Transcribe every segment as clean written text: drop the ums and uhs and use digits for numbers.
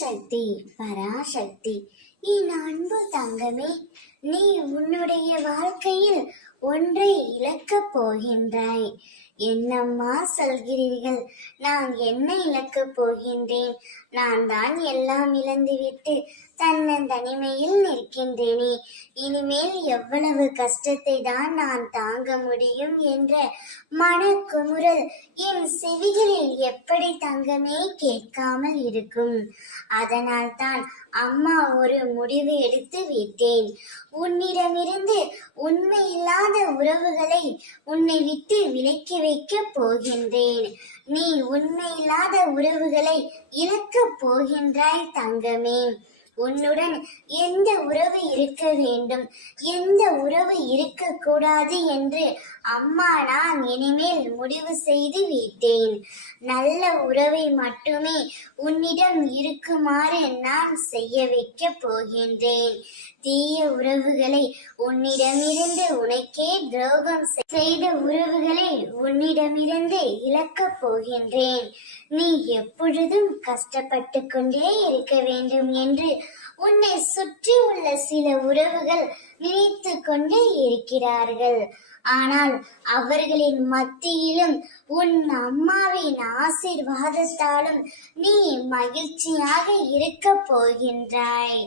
சக்தி, பராசக்தி. என் அன்பு தங்கமே, நீ உன்னுடைய வாழ்க்கையில் ஒன்றை இழக்கப் போகின்றாய். என்னம்மா சொல்கிறீர்கள்? நான் என்ன இழக்கப் போகின்றேன்? நான் தான் எல்லாம் இழந்துவிட்டு தனிமையில் நிற்கின்றேனே. இனிமேல் எவ்வளவு கஷ்டத்தை தான் நான் தாங்க முடியும் என்ற மனக்குமுறல் என் செவிகளில் எப்படி தங்கமே கேட்காமல் இருக்கும்? அதனால் தான் அம்மா ஒரு முடிவு எடுத்து விட்டேன். உன்னிடமிருந்து உண்மையில்லாத உறவுகளை உன்னை விட்டு விலக்கி வைக்கப் போகின்றேன். நீ உண்மையில்லாத உறவுகளை இழக்கப் போகின்றாய் தங்கமே. உன்னுடன் எந்த உறவு இருக்க வேண்டும், எந்த உறவு இருக்கக்கூடாது என்று அம்மா நான் இனிமேல் முடிவு செய்து விட்டேன். நல்ல உறவை மட்டுமே உன்னிடம் இருக்குமாறு நான் செய்ய வைக்கப் போகின்றேன். தீய உறவுகளை உன்னிடமிருந்து, உனக்கே துரோகம் செய்த உறவுகளை உன்னிடமிருந்து இழக்கப் போகின்றேன். நீ எப்பொழுதும் கஷ்டப்பட்டு கொண்டே இருக்க வேண்டும் என்று உன்னை சுற்றி உள்ள சில உறவுகள் நினைத்து கொண்டே இருக்கிறார்கள். ஆனால் அவர்களின் மத்தியிலும் உன் அம்மாவின் ஆசீர்வாதத்தாலும் நீ மகிழ்ச்சியாக இருக்க போகின்றாய்.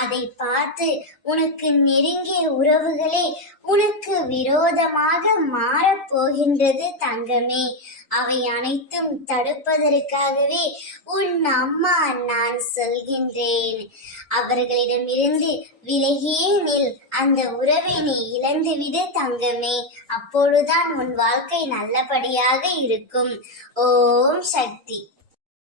அதை பார்த்து உனக்கு நெருங்கிய உறவுகளே உனக்கு விரோதமாக மாறப்போகின்றது தங்கமே. அவை அனைத்தும் தடுப்பதற்காகவே உன் அம்மா நான் சொல்கின்றேன். அவர்களிடமிருந்து விலகியே நில். அந்த உறவை நீ இழந்துவிடு தங்கமே. அப்பொழுதுதான் உன் வாழ்க்கை நல்லபடியாக இருக்கும். ஓம் சக்தி.